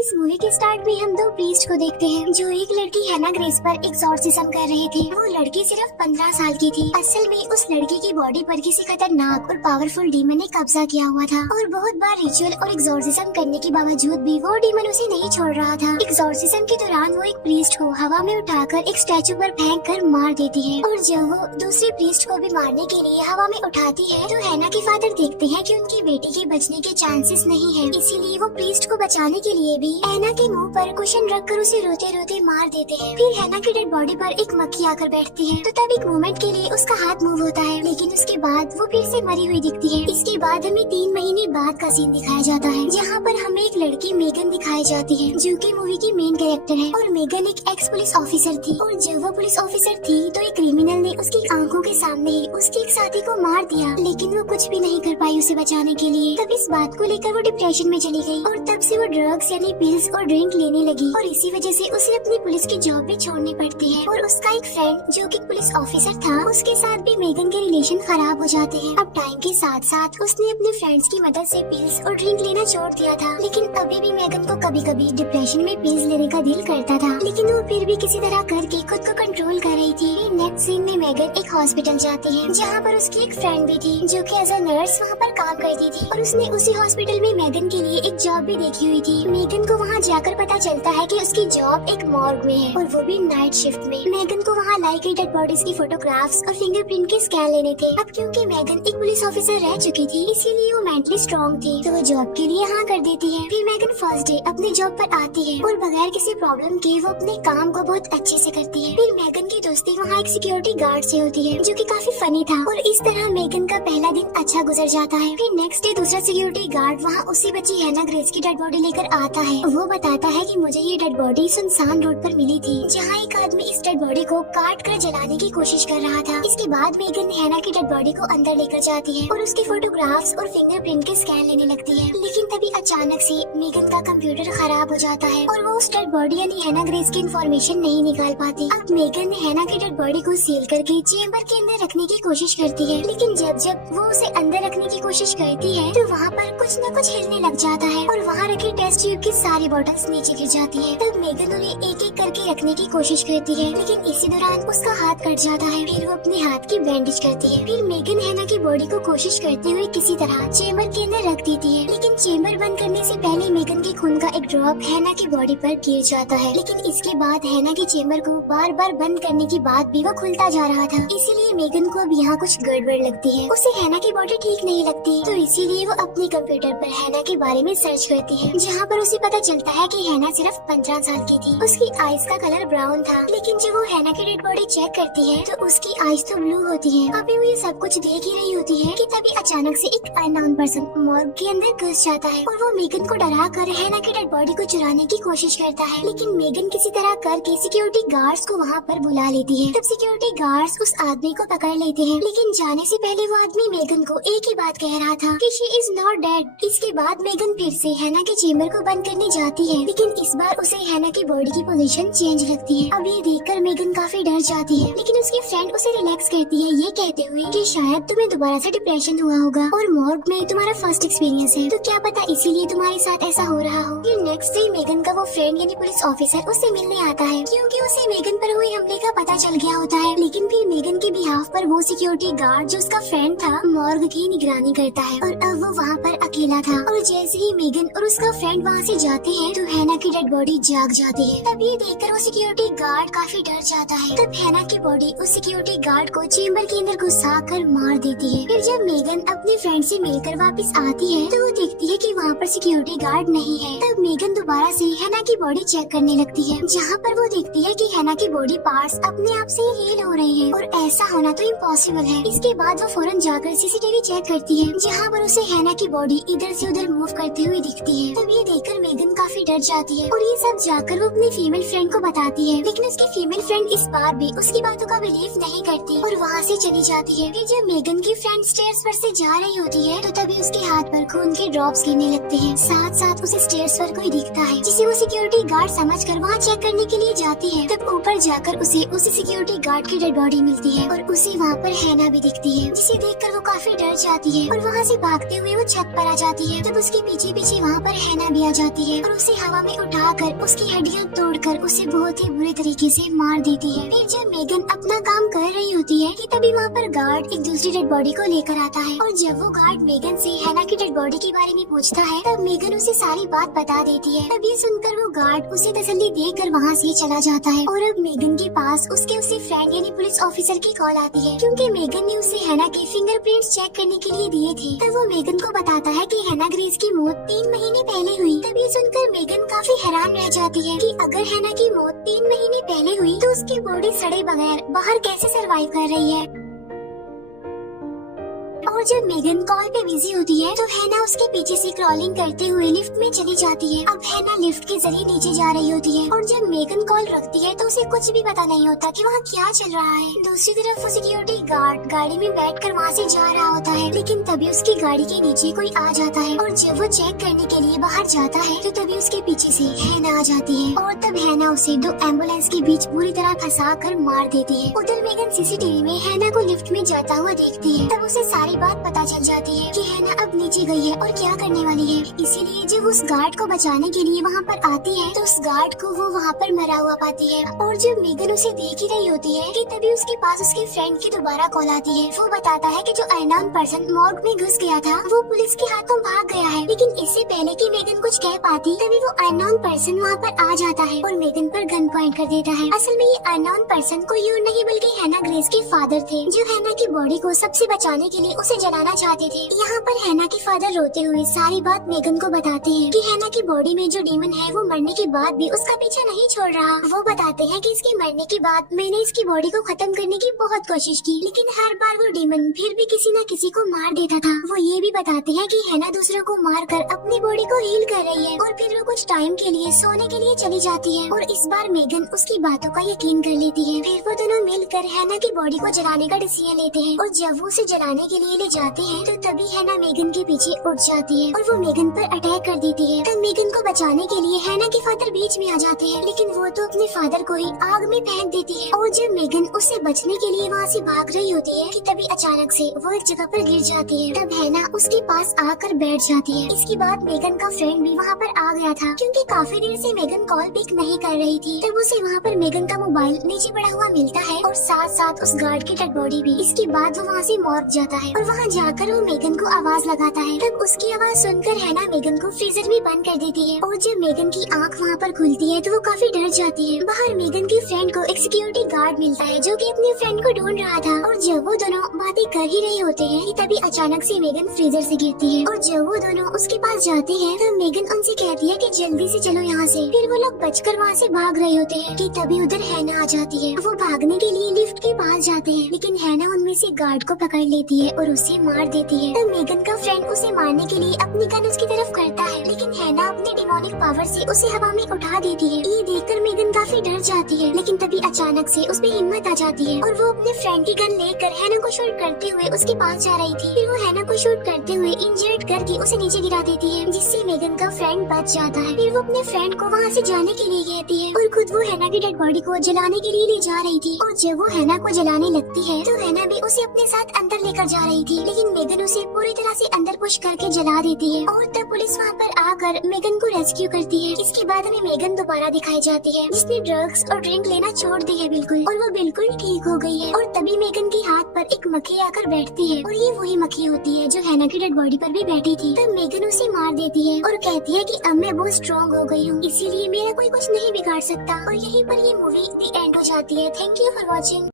इस मूवी के स्टार्ट में हम दो प्रीस्ट को देखते हैं जो एक लड़की हैना ग्रेस पर एक्सॉर्सिज्म कर रहे थे। वो लड़की सिर्फ 15 साल की थी। असल में उस लड़की की बॉडी पर किसी खतरनाक और पावरफुल डीमन ने कब्जा किया हुआ था और बहुत बार रिचुअल और एक्सॉर्सिज्म करने के बावजूद भी वो डीमन उसे नहीं छोड़ रहा था। एक्सॉर्सिज्म के दौरान वो एक प्रीस्ट को हवा में उठाकर एक स्टैचू पर फेंक कर मार देती है और जब वो दूसरे प्रीस्ट को भी मारने के लिए हवा में उठाती है तो हैना के फादर देखते हैं कि उनकी बेटी के बचने के चांसेस नहीं है। इसीलिए वो प्रीस्ट को बचाने के लिए भी हैना के मुंह पर कुशन रखकर उसे रोते रोते मार देते हैं। फिर हैना की डेड बॉडी पर एक मक्खी आकर बैठती है तो तब एक मोमेंट के लिए उसका हाथ मूव होता है, लेकिन उसके बाद वो फिर से मरी हुई दिखती है। इसके बाद हमें 3 महीने बाद का सीन दिखाया जाता है जहाँ पर हमें एक लड़की मेगन दिखाई जाती है जो कि मूवी की मेन कैरेक्टर है। और मेगन एक एक्स पुलिस ऑफिसर थी और जब वो पुलिस ऑफिसर थी तो एक क्रिमिनल ने उसकी आंखों के सामने ही उसके एक साथी को मार दिया, लेकिन वो कुछ भी नहीं कर पाई उसे बचाने के लिए। तब इस बात को लेकर वो डिप्रेशन में चली गई और तब से वो ड्रग्स यानी पिल्स और ड्रिंक लेने लगी और इसी वजह से उसे अपनी पुलिस की जॉब भी छोड़नी पड़ती है। और उसका एक फ्रेंड जो कि पुलिस ऑफिसर था उसके साथ भी मेगन के रिलेशन खराब हो जाते हैं। अब टाइम के साथ साथ उसने अपने फ्रेंड्स की मदद से पिल्स और ड्रिंक लेना छोड़ दिया था, लेकिन अभी भी मेगन को कभी कभी डिप्रेशन में पिल्स लेने का दिल करता था, लेकिन वो फिर भी किसी तरह करके खुद को कंट्रोल कर रही थी। नेक्स्ट सीन में मेगन एक हॉस्पिटल जाती है जहाँ पर उसकी एक फ्रेंड भी थी जो कि एज अ नर्स वहाँ पर काम करती थी और उसने उसी हॉस्पिटल में मेगन के लिए एक जॉब भी देखी हुई थी। मेगन को वहाँ जाकर पता चलता है कि उसकी जॉब एक मॉर्ग में है और वो भी नाइट शिफ्ट में। मेगन को वहाँ लाई गई डेड बॉडीज की फोटोग्राफ्स और फिंगरप्रिंट के स्कैन लेने थे। अब क्योंकि मेगन एक पुलिस ऑफिसर रह चुकी थी इसीलिए वो मेंटली स्ट्रॉन्ग थी तो वो जॉब के लिए हाँ कर देती है। फिर मेगन फर्स्ट डे अपनी जॉब पर आती है और बगैर किसी प्रॉब्लम के वो अपने काम को बहुत अच्छे से करती है। फिर मेगन की दोस्ती वहाँ एक सिक्योरिटी गार्ड से होती है जो कि काफी फनी था और इस तरह मेगन का पहला दिन अच्छा गुजर जाता है। फिर नेक्स्ट डे दूसरा सिक्योरिटी गार्ड वहाँ उसी बच्ची हैना ग्रेस की डेड बॉडी लेकर आता है। वो बताता है कि मुझे ये डेड बॉडी सुनसान रोड पर मिली थी जहाँ एक आदमी इस डेड बॉडी को काट कर जलाने की कोशिश कर रहा था। इसके बाद मेगन हैना की डेड बॉडी को अंदर लेकर जाती है और उसके फोटोग्राफ्स और फिंगरप्रिंट के स्कैन लेने लगती है, लेकिन तभी अचानक से मेगन का कंप्यूटर खराब हो जाता है और वो उस डेड बॉडी यानी हैना ग्रेस की इन्फॉर्मेशन नहीं निकाल पाती। अब मेगन हैना की डेड बॉडी को सील करके चेम्बर के अंदर रखने की कोशिश करती है, लेकिन जब वो उसे अंदर रखने की कोशिश करती है तो वहाँ पर कुछ न कुछ हिलने लग जाता है और वहाँ रखी टेस्ट ट्यूब की सारी बोतल्स नीचे गिर जाती है। तब मेगन उन्हें एक एक करके रखने की कोशिश करती है, लेकिन इसी दौरान उसका हाथ कट जाता है। फिर वो अपने हाथ की बैंडेज करती है। फिर मेगन हैना की बॉडी को कोशिश करते हुए किसी तरह चेम्बर के अंदर रख देती है, लेकिन चेम्बर बंद करने से पहले मेगन के खून का एक ड्रॉप हैना की बॉडी पर गिर जाता है। लेकिन इसके बाद हैना की चेम्बर को बार बार बंद करने के बाद भी वो खुलता जा रहा था, इसीलिए मेगन को अब यहाँ कुछ गड़बड़ लगती है। उसे हैना की बॉडी ठीक नहीं लगती तो इसीलिए वो अपने कंप्यूटर पर हैना के बारे में सर्च करती है, जहाँ पर उसे पता चलता है कि हैना सिर्फ 15 साल की थी। उसकी आईज का कलर ब्राउन था, लेकिन जब वो हैना की डेड बॉडी चेक करती है तो उसकी आईज तो ब्लू होती है। अभी वो ये सब कुछ देख ही रही होती है कि तभी अचानक से एक अननोन पर्सन मॉर्ग के अंदर घुस जाता है और वो मेगन को डरा कर हैना की डेड बॉडी को चुराने की कोशिश करता है, लेकिन मेगन किसी तरह करके सिक्योरिटी गार्ड्स को वहाँ पर बुला लेती है। तब सिक्योरिटी गार्ड्स उस आदमी को पकड़ लेते हैं, लेकिन जाने से पहले वो आदमी मेगन को एक ही बात कह रहा था कि शी इज नॉट डेड। इसके बाद मेगन फिर से हैना के चेम्बर को बंद करने जाती है, लेकिन इस बार उसे हैना की बॉडी की पोजीशन चेंज लगती है। अब ये देखकर मेगन काफी डर जाती है, लेकिन उसकी फ्रेंड उसे रिलैक्स करती है ये कहते हुए कि शायद तुम्हें दोबारा से डिप्रेशन हुआ होगा और मॉर्ग में तुम्हारा फर्स्ट एक्सपीरियंस है तो क्या पता इसीलिए तुम्हारे साथ ऐसा हो रहा हो। फिर नेक्स्ट डे मेगन का वो फ्रेंड यानी पुलिस ऑफिसर उससे मिलने आता है क्योंकि उसे मेगन पर हुए हमले का पता चल गया होता है, लेकिन फिर मेगन के बिहाफ पर वो सिक्योरिटी गार्ड जो उसका फ्रेंड था मॉर्ग की निगरानी करता है और अब वो वहाँ पर अकेला था। और जैसे ही मेगन और उसका फ्रेंड वहाँ से जाते हैं तो हैना की डेड बॉडी जाग जाती है। तब ये देखकर वो सिक्योरिटी गार्ड काफी डर जाता है। तब हैना की बॉडी उस सिक्योरिटी गार्ड को चेम्बर के अंदर घुसा कर मार देती है। फिर जब मेगन अपने फ्रेंड से मिलकर वापस आती है तो वो देखती है कि वहाँ पर सिक्योरिटी गार्ड नहीं है। तब मेगन दोबारा से हैना की बॉडी चेक करने लगती है, जहाँ पर वो देखती है कि हैना की बॉडी पार्ट्स अपने आप से हील हो रहे हैं और ऐसा होना तो इम्पॉसिबल है। इसके बाद वो फौरन जाकर सीसीटीवी चेक करती है, जहाँ पर उसे हैना की बॉडी इधर से उधर मूव करते हुए दिखती है। तब ये देखकर मेगन काफी डर जाती है और ये सब जाकर वो अपनी फीमेल फ्रेंड को बताती है, लेकिन उसकी फीमेल फ्रेंड इस बार भी उसकी बातों का बिलीव नहीं करती और वहाँ से चली जाती है। फिर जब मेगन की फ्रेंड स्टेयर्स पर से जा रही होती है तो तभी उसके हाथ पर खून के ड्रॉप्स गिरने लगते हैं। साथ साथ उसे स्टेयर्स पर कोई दिखता है जिसे वो सिक्योरिटी गार्ड समझकर वहाँ चेक करने के लिए जाती है। तब ऊपर जाकर उसे उसी सिक्योरिटी गार्ड की डेड बॉडी मिलती है और उसे वहाँ पर हैना भी दिखती है, जिसे देखकर वो काफी डर जाती है और वहाँ से भागते हुए वो छत पर आ जाती है। तब उसके पीछे पीछे वहाँ पर हैना भी आ जाती है और उसे हवा में उठाकर उसकी हड्डियां तोड़कर उसे बहुत ही बुरे तरीके से मार देती है। फिर जब मेगन अपना काम कर रही होती है कि तभी वहाँ पर गार्ड एक दूसरी डेड बॉडी को लेकर आता है और जब वो गार्ड मेगन से हैना की डेड बॉडी के बारे में पूछता है तब मेगन उसे सारी बात बता देती है। तब ये सुनकर वो गार्ड उसे तसल्ली देकर वहाँ से चला जाता है और अब मेगन के पास उसके उसी फ्रेंड यानी पुलिस ऑफिसर की कॉल आती है क्योंकि मेगन ने उसे हैना के फिंगरप्रिंट्स चेक करने के लिए दिए थे। तब वो मेगन को बताता है कि हैना ग्रेस की मौत 3 महीने पहले हुई। तब ये सुनकर मेगन काफी हैरान रह जाती है कि अगर हैना की मौत 3 महीने पहले हुई तो उसकी बॉडी सड़े बगैर बाहर कैसे सरवाइव कर रही है। और जब मेगन कॉल पे बिजी होती है तो हैना उसके पीछे से क्रॉलिंग करते हुए लिफ्ट में चली जाती है। अब हैना लिफ्ट के जरिए नीचे जा रही होती है और जब मेगन कॉल रखती है तो उसे कुछ भी पता नहीं होता कि वहाँ क्या चल रहा है। दूसरी तरफ वो सिक्योरिटी गार्ड गाड़ी में बैठकर वहाँ से जा रहा होता है लेकिन तभी उसकी गाड़ी के नीचे कोई आ जाता है और जब वो चेक करने के लिए बाहर जाता है तो तभी उसके पीछे से हैना आ जाती है और तब हैना उसे 2 एम्बुलेंस के बीच बुरी तरह फंसा कर मार देती है। उधर मेगन सीसीटीवी में हैना को लिफ्ट में जाता हुआ देखती है। तब उसे सारी बात पता चल जाती है कि हैना अब नीचे गई है और क्या करने वाली है। इसीलिए जब उस गार्ड को बचाने के लिए वहाँ पर आती है तो उस गार्ड को वो वहाँ पर मरा हुआ पाती है और जब मेगन उसे देख ही रही होती है कि तभी उसके पास उसके फ्रेंड की दोबारा कॉल आती है। वो बताता है कि जो अननोन पर्सन मॉर्ग में घुस गया था वो पुलिस के हाथों भाग गया है। लेकिन इससे पहले कि मेगन कुछ कह पाती तभी वो अननोन पर्सन वहाँ पर आ जाता है और मेगन पर गन पॉइंट कर देता है। असल में ये अननोन पर्सन कोई और नहीं बल्कि हैना ग्रेस के फादर थे जो हैना की बॉडी को सबसे बचाने के लिए उसे जलाना चाहते थे। यहाँ पर हैना के फादर रोते हुए सारी बात मेगन को बताते हैं कि हैना की बॉडी में जो डीमन है वो मरने के बाद भी उसका पीछा नहीं छोड़ रहा। वो बताते हैं कि इसके मरने के बाद मैंने इसकी बॉडी को खत्म करने की बहुत कोशिश की लेकिन हर बार वो डीमन फिर भी किसी न किसी को मार देता था। वो ये भी बताते हैं कि हैना दूसरों को मार कर अपनी बॉडी को हील कर रही है और फिर वो कुछ टाइम के लिए सोने के लिए चली जाती है और इस बार मेगन उसकी बातों का यकीन कर लेती है। फिर वो दोनों मिलकर हैना की बॉडी को जलाने का डिसीजन लेते हैं और जब वो उसे जलाने के लिए ले जाते हैं तो तभी हैना मेगन के पीछे उठ जाती है और वो मेगन पर अटैक कर देती है। तब मेगन को बचाने के लिए हैना के फादर बीच में आ जाते हैं लेकिन वो तो अपने फादर को ही आग में फेंक देती है और जब मेगन उससे बचने के लिए वहाँ से भाग रही होती है कि तभी अचानक से वो एक जगह पर गिर जाती है। तब हैना उसके पास आकर बैठ जाती है। इसके बाद मेगन का फ्रेंड भी वहाँ पर आ गया था क्योंकि काफी देर से मेगन कॉल पिक नहीं कर रही थी। तब उसे वहाँ पर मेगन का मोबाइल नीचे पड़ा हुआ मिलता है और साथ साथ उस गार्ड की डेड बॉडी भी। इसके बाद वो वहाँ से मॉर्ग जाता है और वहाँ जाकर वो मेगन को आवाज लगाता है। तब उसकी आवाज सुनकर हैना मेगन को फ्रीजर में बंद कर देती है और जब मेगन की आंख वहाँ पर खुलती है तो वो काफी डर जाती है। बाहर मेगन की फ्रेंड को एक सिक्योरिटी गार्ड मिलता है जो कि अपने फ्रेंड को ढूंढ रहा था और जब वो दोनों बातें कर ही रहे होते हैं कि तभी अचानक से मेगन फ्रीजर से गिरती है और जब वो दोनों उसके पास जाते हैं तो मेगन उनसे कहती है कि जल्दी से चलो यहाँ से। फिर वो लोग बचकर वहाँ से भाग रहे होते हैं कि तभी उधर हैना आ जाती है। वो भागने के लिए लिफ्ट के पास जाते हैं लेकिन हैना उनमें से गार्ड को पकड़ लेती है और उसे मार देती है। तब मेगन का फ्रेंड उसे मारने के लिए अपनी गन उसकी तरफ करता है लेकिन हैना अपने डिमोनिक पावर से उसे हवा में उठा देती है। ये देखकर मेगन काफी डर जाती है लेकिन तभी अचानक से उसमें हिम्मत आ जाती है और वो अपने फ्रेंड की गन लेकर हैना को शूट करते हुए उसके पास जा रही थी। फिर वो हैना को शूट करते हुए इंजर्ड करके उसे नीचे गिरा देती है जिससे मेगन का फ्रेंड बच जाता है। फिर वो अपने फ्रेंड को वहाँ से जाने के लिए कहती है और खुद वो हैना की डेड बॉडी को जलाने के लिए ले जा रही थी और जब वो हैना को जलाने लगती है तो हैना भी उसे अपने साथ अंदर लेकर जा रही थी लेकिन मेगन उसे पूरी तरह से अंदर पुश करके जला देती है और तब पुलिस वहाँ पर आकर मेगन को रेस्क्यू करती है। इसके बाद हमें मेगन दोबारा दिखाई जाती है जिसने ड्रग्स और ड्रिंक लेना छोड़ दी है बिल्कुल और वो बिल्कुल ठीक हो गई है। और तभी मेगन के हाथ पर एक मक्खी आकर बैठती है और ये वही मक्खी होती है जो हैना की डेड बॉडी पर भी बैठी थी। तब मेगन उसे मार देती है और कहती है कि अब मैं बहुत स्ट्रॉन्ग हो गई हूँ इसीलिए मेरा कोई कुछ नहीं बिगाड़ सकता। और यहीं पर ये मूवी दी एंड हो जाती है। Thank you for watching.